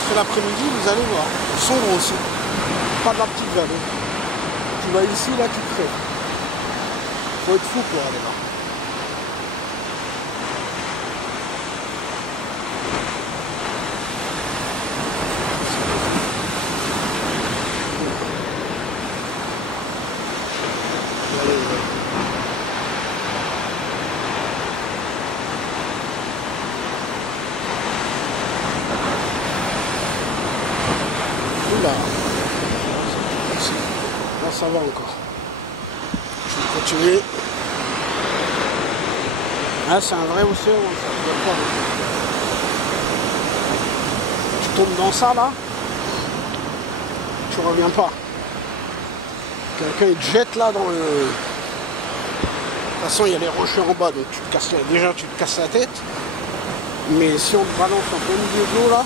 montrer l'après-midi, vous allez voir. Sombre aussi. Pas de la petite vallée. Tu vas ici, là, tu crèves. Faut être fou pour aller là. Oula. Là, ça va encore. Je vais continuer. Ah, c'est un vrai océan, ça ne doit pas. Tu tombes dans ça, là, tu reviens pas. Quelqu'un, il te jette là dans le... De toute façon, il y a les rochers en bas, donc tu te casses déjà, tu te casses la tête. Mais si on te balance en plein milieu de l'eau, là,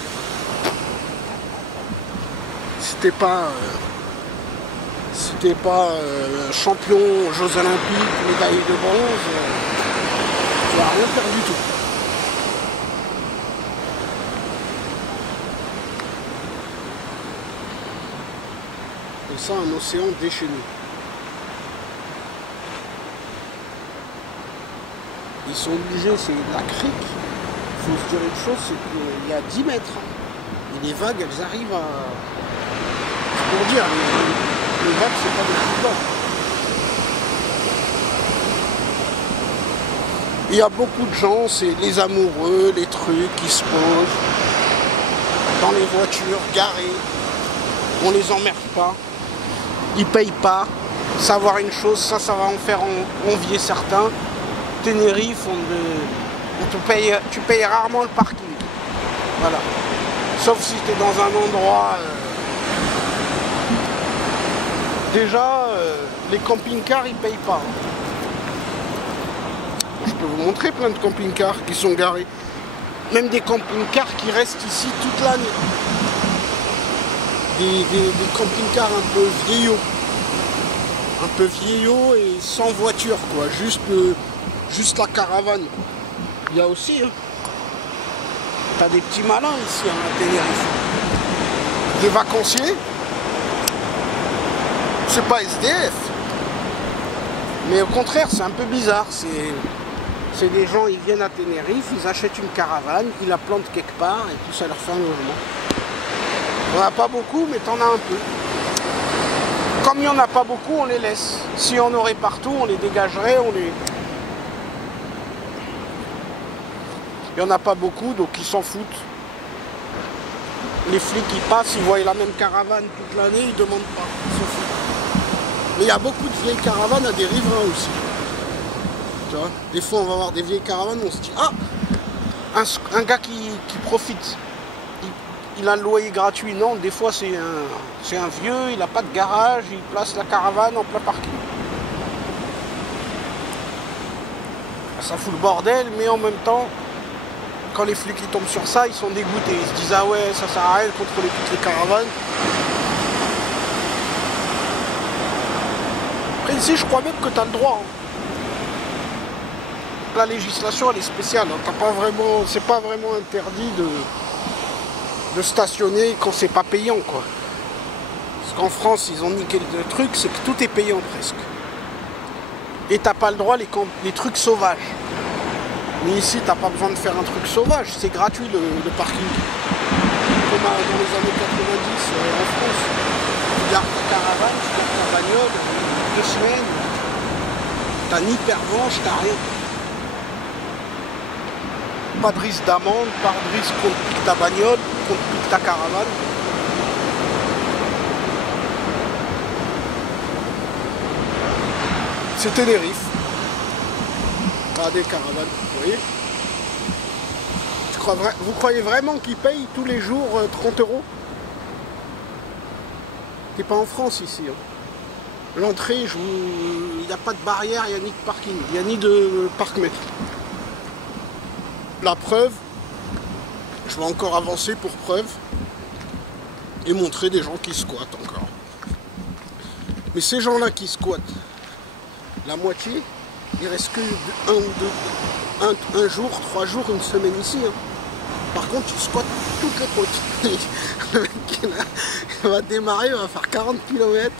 si t'es pas champion aux Jeux Olympiques, médaille de bronze, tu vas rien faire du tout. Et ça, un océan déchaîné. Ils sont obligés, c'est de la crique. Il faut se dire une chose, c'est qu'il y a 10 mètres. Et les vagues, elles arrivent à... C'est pour dire, les vagues, c'est pas des petits bains. Il y a beaucoup de gens, c'est les amoureux, les trucs qui se posent dans les voitures, garées. On les emmerde pas. Ils payent pas. Savoir une chose, ça va en faire envier certains. Tenerife, tu payes rarement le parking. Voilà. Sauf si tu es dans un endroit... Déjà, les camping-cars, ils payent pas. Je peux vous montrer plein de camping-cars qui sont garés. Même des camping-cars qui restent ici toute l'année. Des camping-cars un peu vieillots. Un peu vieillots et sans voiture, quoi. Juste la caravane. Il y a aussi, hein. T'as des petits malins ici, hein, à Tenerife. Des vacanciers. C'est pas SDF. Mais au contraire, c'est un peu bizarre. C'est des gens, ils viennent à Tenerife, ils achètent une caravane, ils la plantent quelque part et tout ça leur fait un logement. On n'en a pas beaucoup, mais t'en as un peu. Comme il n'y en a pas beaucoup, on les laisse. Si on aurait partout, on les dégagerait, Il n'y en a pas beaucoup, donc ils s'en foutent. Les flics, ils passent, ils voient la même caravane toute l'année, ils ne demandent pas, ils s'en foutent. Mais il y a beaucoup de vieilles caravanes à des riverains aussi. Tu vois, des fois, on va voir des vieilles caravanes, on se dit, ah, un gars qui profite. Il a le loyer gratuit. Non, des fois, c'est un vieux, il n'a pas de garage, il place la caravane en plein parking. Ça fout le bordel, mais en même temps, quand les flics ils tombent sur ça, ils sont dégoûtés. Ils se disent, ah ouais, ça sert à rien de contrôler toutes les caravanes. Après, ici, je crois même que tu as le droit. Hein. La législation, elle est spéciale. Hein. C'est pas vraiment interdit de stationner quand c'est pas payant, quoi. Parce qu'en France, ils ont niqué le truc, c'est que tout est payant presque. Et t'as pas le droit les trucs sauvages. Mais ici, t'as pas besoin de faire un truc sauvage, c'est gratuit le parking. Comme dans les années 90 en France. Tu gardes ta caravane, tu gardes ta bagnole, 2 semaines, t'as ni pervenche, t'as rien. Pas de risque d'amende, pas de risque qu'on pique ta bagnole, qu'on pique ta caravane. C'est Tenerife. Ah, des caravanes, vous voyez. Vous croyez vraiment qu'ils payent tous les jours 30 €? T'es pas en France ici. Hein. L'entrée, il n'y a pas de barrière, il n'y a ni de parking, il n'y a ni de parc-mètre. La preuve, je vais encore avancer pour preuve et montrer des gens qui squattent encore. Mais ces gens-là qui squattent, la moitié, il reste que un jour, 3 jours, une semaine ici. Hein. Par contre, tu squattes toutes les côtes. Le mec, il va démarrer, il va faire 40 km,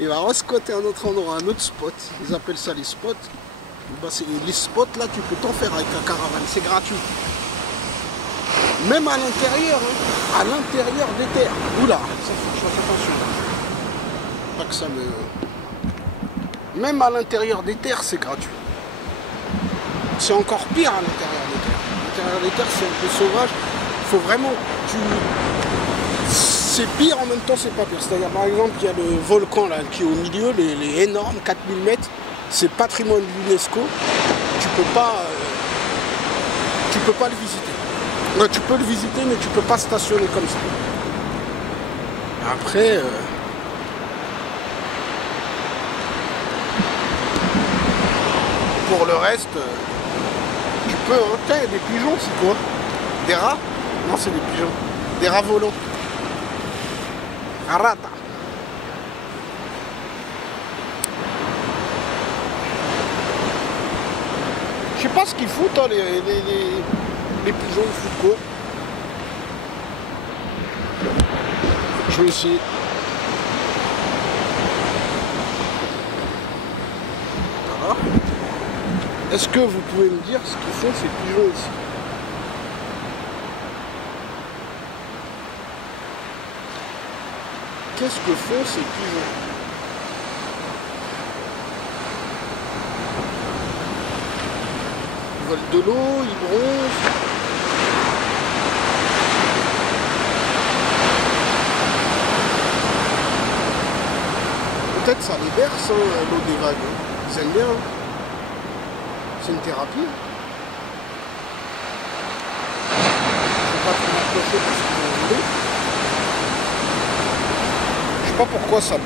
il va re-squatter un autre endroit, un autre spot. Ils appellent ça les spots. Bah, les spots, là, tu peux t'en faire avec la caravane, c'est gratuit. Même à l'intérieur, hein, à l'intérieur des terres. Oula, ça faut que je fasse attention. Pas que ça me... Même à l'intérieur des terres, c'est gratuit. C'est encore pire à l'intérieur des terres. À l'intérieur des terres, c'est un peu sauvage. Il faut vraiment... C'est pire, en même temps, c'est pas pire. C'est-à-dire, par exemple, il y a le volcan là, qui est au milieu, les énormes, 4000 mètres. C'est patrimoine de l'UNESCO. Tu peux pas le visiter. Ouais, tu peux le visiter, mais tu peux pas stationner comme ça. Après... pour le reste, tu peux, hein. Tiens, il y a des pigeons, c'est quoi? Des rats? Non, c'est des pigeons. Des rats volants. Arata. Je sais pas ce qu'ils foutent, hein, les pigeons, ils foutent quoi? Je vais essayer. Voilà. Est-ce que vous pouvez me dire ce qu'ils font ces pigeons ici? Qu'est-ce que font ces pigeons? Ils volent de l'eau, ils bronzent. Peut-être ça les berce, hein, l'eau des vagues. Ils aiment bien. Hein. C'est une thérapie. Je ne vais pas trop m'approcher parce qu'ils vont voler. Je sais pas pourquoi ça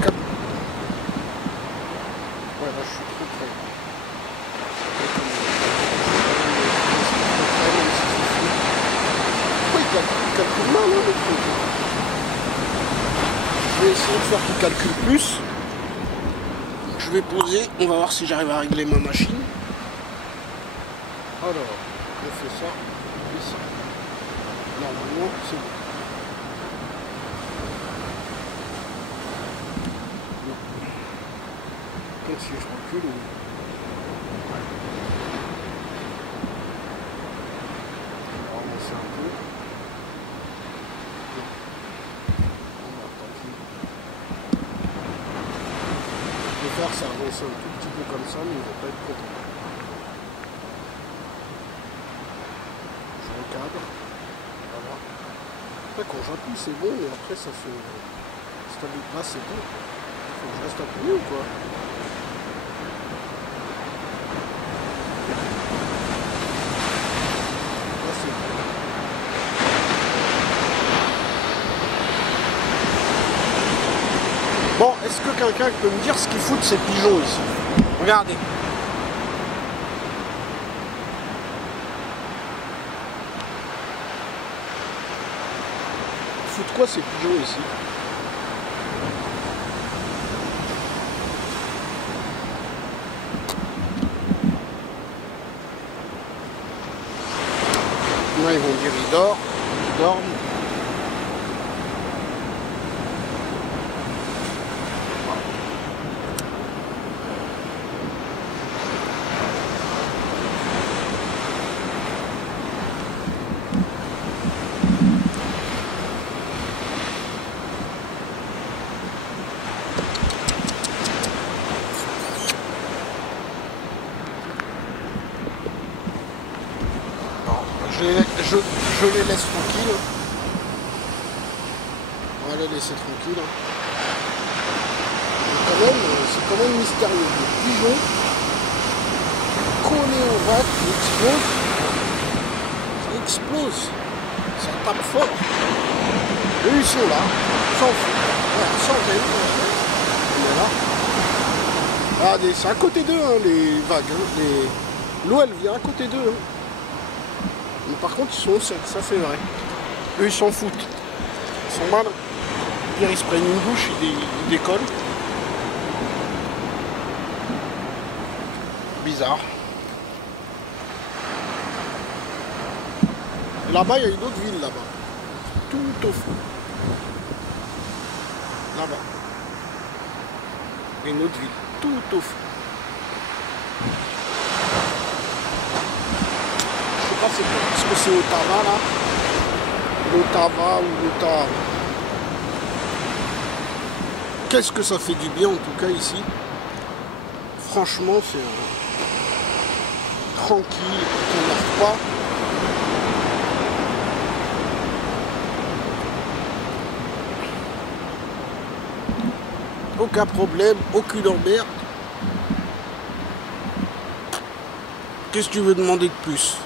capte. Ouais, là je suis trop près. Pourquoi il calcule mal, hein, le truc? Je vais essayer de faire qu'il calcule plus. Je vais poser, on va voir si j'arrive à régler ma machine. Alors, on fait ça et ça. Normalement, c'est bon. Donc si je recule, ouais. On va avancer un peu. Ça avance un tout petit peu comme ça, mais il ne va pas être content. Je recadre. Voilà. Après, quand j'appuie, c'est bon, mais après, ça fait. Stabilité. Là, c'est bon. Il faut que je reste appuyé ou quoi? Là, c'est bon. Bon, est-ce que quelqu'un peut me dire ce qu'ils foutent ces pigeons ici? Regardez. Ils foutent quoi ces pigeons ici? Là, ils vont dire ils dorment. Je les laisse tranquilles. On va les laisser tranquilles. C'est quand même mystérieux. Les pigeons collés au vague qui explosent. Ça explose. Ça tape fort. Et ils sont là, sans fou. Ouais, sans gêne. Voilà. Ah, c'est à côté d'eux, hein, les vagues. Hein. L'eau, elle vient à côté d'eux. Hein. Mais par contre, ils sont au sec, ça c'est vrai. Eux, ils s'en foutent. Ils sont mal. Puis ils se prennent une bouche, ils décollent. Bizarre. Et là-bas, il y a une autre ville là-bas. Tout au fond. Là-bas. Il y a une autre ville. Tout au fond. Je sais pas c'est quoi. Est-ce que c'est Ottawa là? L'Ottawa ou l'Ottawa? Qu'est-ce que ça fait du bien en tout cas ici. Franchement, c'est tranquille, on n'arrive pas. Aucun problème, aucune emmerde. Qu'est-ce que tu veux demander de plus?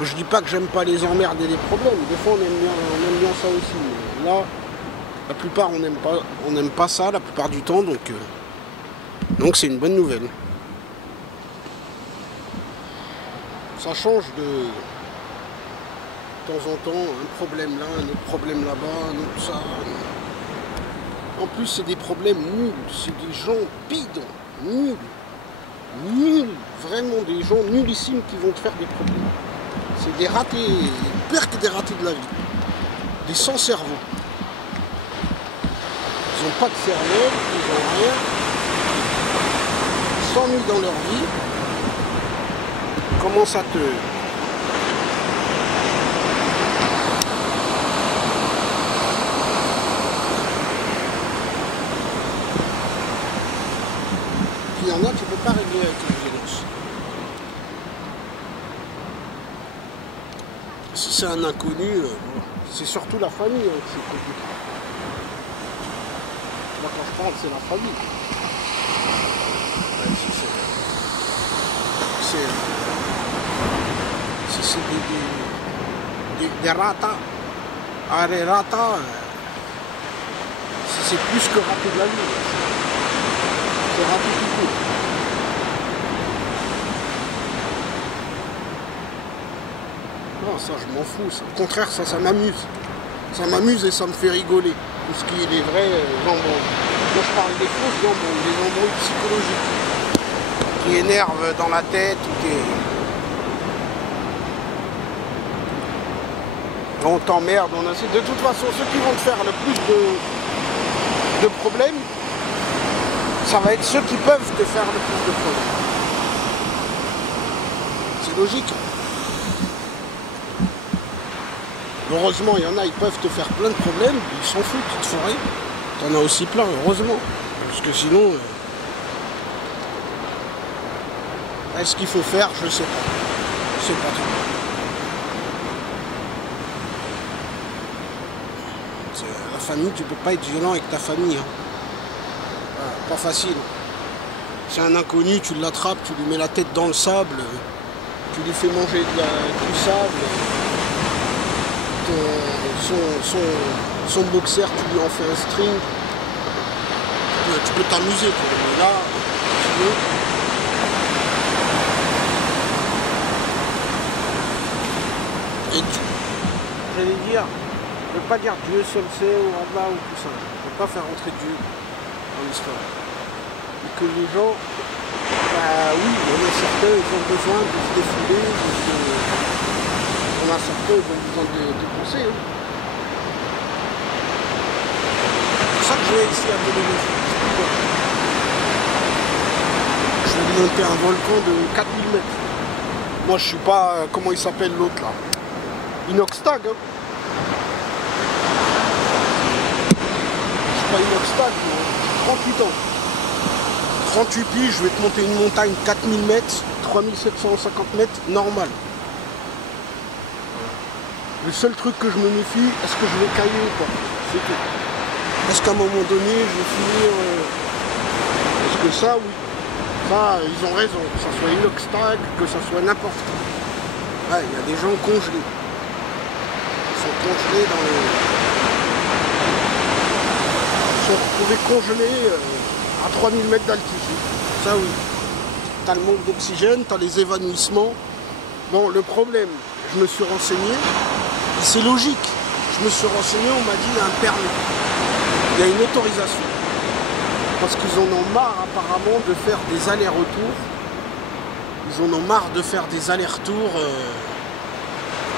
Je dis pas que j'aime pas les emmerdes et les problèmes. Des fois on aime bien ça aussi. Mais là, la plupart on n'aime pas ça la plupart du temps, donc c'est une bonne nouvelle. Ça change de temps en temps, un problème là, un autre problème là-bas, un autre ça. En plus, c'est des problèmes nuls, c'est des gens bidons, nuls, nuls, vraiment des gens nullissimes qui vont te faire des problèmes. C'est des ratés, pire que des ratés de la vie, des sans cerveau. Ils n'ont pas de cerveau, ils n'ont rien, ils s'ennuient dans leur vie. Comment ça te... Il y en a, tu peux pas régler avec la violence. Si c'est un inconnu, c'est surtout la famille qui c'est compliqué. Moi quand je parle, c'est la famille. Ouais, si c'est des ratas, des ratas, c'est plus que raté de la vie. C'est raté tout court. Non, ça je m'en fous. Au contraire, ça m'amuse. Ça m'amuse et ça me fait rigoler. Tout ce qui est des vrais embrouilles. Moi je parle des fausses embrouilles, des embrouilles psychologiques. Qui énervent dans la tête ou qui... On t'emmerde, on a... De toute façon, ceux qui vont te faire le plus de problèmes, ça va être ceux qui peuvent te faire le plus de problèmes. C'est logique. Heureusement, il y en a, ils peuvent te faire plein de problèmes, ils s'en foutent, ils te font rien. T'en as aussi plein, heureusement. Parce que sinon... Est-ce qu'il faut faire? Je sais pas. Je sais pas trop. La famille, tu peux pas être violent avec ta famille. Hein. Voilà, pas facile. C'est un inconnu, tu l'attrapes, tu lui mets la tête dans le sable, tu lui fais manger du sable. Son boxer, tu lui en fais un string. Tu peux t'amuser. Mais là, tu veux... J'allais dire, je ne veux pas dire Dieu seul sait ou Allah ou tout ça. Je ne veux pas faire rentrer Dieu dans l'histoire. Et que les gens, bah oui, il y en a certains, ils ont besoin de se défouler, il y en a certains, ils ont besoin de penser. Hein. C'est pour ça que je vais ici à Bénéfice. Je vais monter un volcan de 4000 mètres. Moi je suis pas, comment il s'appelle l'autre là? Inoxtag, hein. Je suis pas Inoxtag, mais 38 ans. 38 pieds, je vais te monter une montagne 4000 mètres, 3750 mètres, normal. Le seul truc que je me méfie, est-ce que je vais cailler ou pas? C'est tout. Est-ce qu'à un moment donné, je vais finir... Parce que ça, oui. Ça, ils ont raison. Que ça soit Inoxtag, que ça soit n'importe quoi. Ouais, il y a des gens congelés. Congelés dans les... Ils sont retrouvés congelés à 3000 mètres d'altitude. Ça oui. T'as le manque d'oxygène, t'as les évanouissements. Bon, le problème, je me suis renseigné, et c'est logique. Je me suis renseigné, on m'a dit il y a un permis. Il y a une autorisation. Parce qu'ils en ont marre apparemment de faire des allers-retours. Ils en ont marre de faire des allers-retours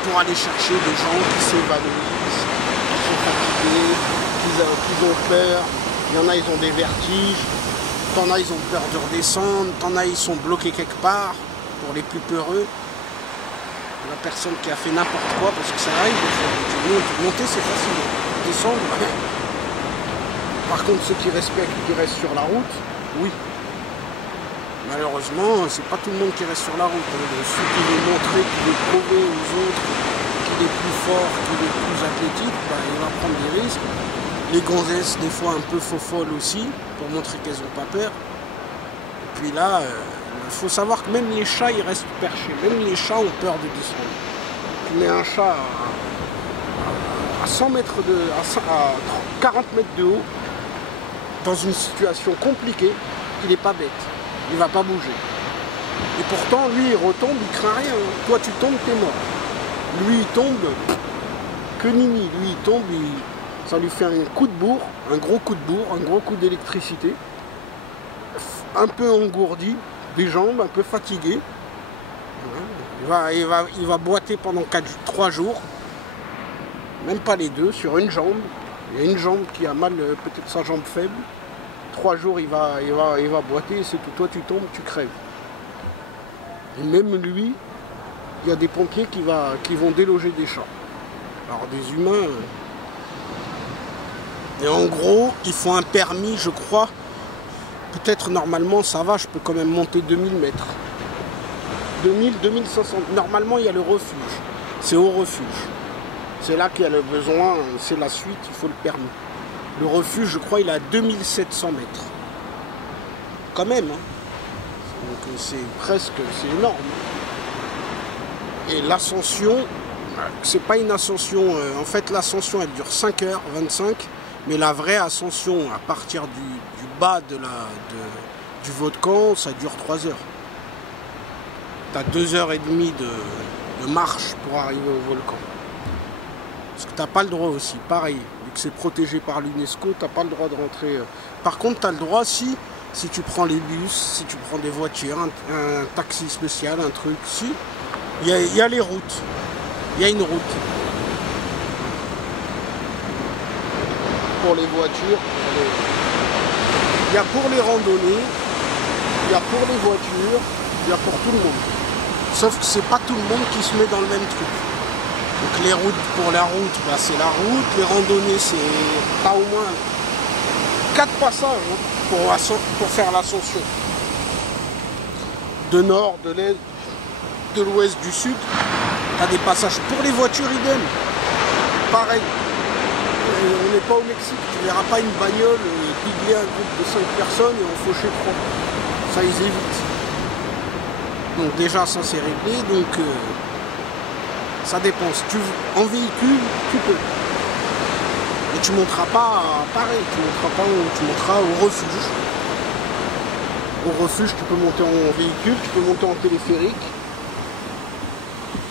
pour aller chercher des gens qui s'évanouissent, qui sont fatigués, qui ont peur. Il y en a, ils ont des vertiges. T'en as, ils ont peur de redescendre. T'en as, ils sont bloqués quelque part, pour les plus peureux. La personne qui a fait n'importe quoi, parce que ça arrive des fois. Monter, c'est facile. Descendre, par contre, ceux qui respectent, qui restent sur la route, oui. Malheureusement, c'est pas tout le monde qui reste sur la route. Celui qui veut montrer, qui veut prouver aux autres qu'il est plus fort, qu'il est plus athlétique, bah, il va prendre des risques. Les gonzesses, des fois un peu faux-folles aussi, pour montrer qu'elles n'ont pas peur. Et puis là, il faut savoir que même les chats, ils restent perchés. Même les chats ont peur de descendre. Tu mets un chat à 100 mètres à 40 mètres de haut, dans une situation compliquée, il n'est pas bête. Il va pas bouger. Et pourtant, lui, il retombe, il craint rien. Toi, tu tombes, t'es mort. Lui, il tombe, que nini. Lui, il tombe, ça lui fait un coup de bourre, un gros coup de bourre, un gros coup d'électricité. Un peu engourdi, des jambes, un peu fatigué. Il va boiter pendant 3 jours. Même pas les deux, sur une jambe. Il y a une jambe qui a mal, peut-être sa jambe faible. 3 jours, il va boiter, c'est tout. Toi, tu tombes, tu crèves. Et même lui, il y a des pompiers qui vont déloger des chats. Alors, des humains... Et en gros, il faut un permis, je crois. Peut-être, normalement, ça va, je peux quand même monter 2000 mètres. 2000, 2500. Normalement, il y a le refuge. C'est au refuge. C'est là qu'il y a le besoin, c'est la suite, il faut le permis. Le refuge, je crois, il est à 2700 mètres. Quand même, hein. Donc c'est presque, c'est énorme. Et l'ascension, c'est pas une ascension, en fait l'ascension elle dure 5h25, mais la vraie ascension à partir du bas du volcan, ça dure 3 heures. Tu as 2h30 de marche pour arriver au volcan. Parce que tu n'as pas le droit aussi, pareil, vu que c'est protégé par l'UNESCO, tu n'as pas le droit de rentrer. Par contre, tu as le droit si tu prends les bus, si tu prends des voitures, un taxi spécial, un truc, si. Il y a les routes, il y a une route. Pour les voitures, il y a pour les randonnées, il y a pour les voitures, il y a pour tout le monde. Sauf que c'est pas tout le monde qui se met dans le même truc. Donc les routes, pour la route, bah c'est la route. Les randonnées, c'est pas au moins 4 passages pour faire l'ascension. De nord, de l'est, de l'ouest, du sud. T'as des passages pour les voitures idem. Pareil. On n'est pas au Mexique, tu verras pas une bagnole guider un groupe de 5 personnes et en faucher 3. Ça, ils évitent. Donc déjà, ça c'est réglé. Donc ça dépend. Si tu en véhicule, tu peux. Et tu monteras pas pareil. Tu monteras au refuge. Au refuge, tu peux monter en véhicule, tu peux monter en téléphérique.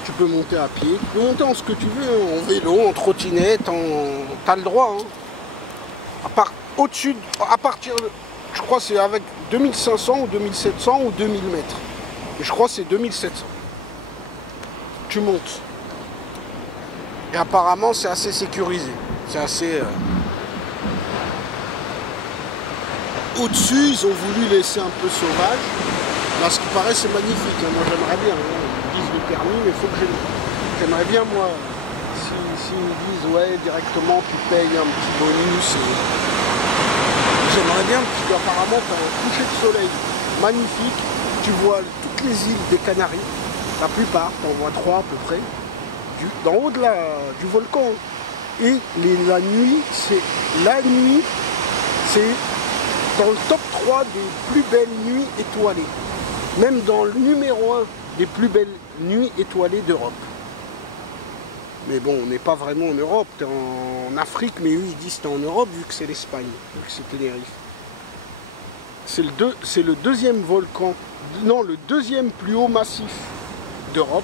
Tu peux monter à pied, tu peux monter en ce que tu veux, en vélo, en trottinette, t'as le droit. Hein. Au-dessus, à partir de, je crois que c'est avec 2500 ou 2700 ou 2000 mètres. Et je crois que c'est 2700. Tu montes. Et apparemment c'est assez sécurisé. C'est assez... Au-dessus, ils ont voulu laisser un peu sauvage. Là, ce qui paraît, c'est magnifique. Hein. Moi, j'aimerais bien. Hein. Le permis, mais il faut que j'aimerais bien, moi, s'ils me disent ouais directement tu payes un petit bonus, j'aimerais bien, parce qu'apparemment tu as un coucher de soleil magnifique, tu vois toutes les îles des Canaries, la plupart, tu en vois 3 à peu près, d'en haut du volcan. Et la nuit, c'est dans le top 3 des plus belles nuits étoilées, même dans le numéro 1 des plus belles nuits étoilées d'Europe. Mais bon, on n'est pas vraiment en Europe, t'es en Afrique, mais eux ils disent que t'es en Europe vu que c'est l'Espagne, vu que c'est Tenerife. C'est le deuxième volcan, non, le deuxième plus haut massif d'Europe,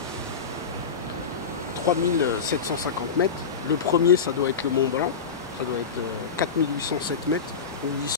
3750 mètres. Le premier, ça doit être le Mont Blanc, ça doit être 4807 mètres.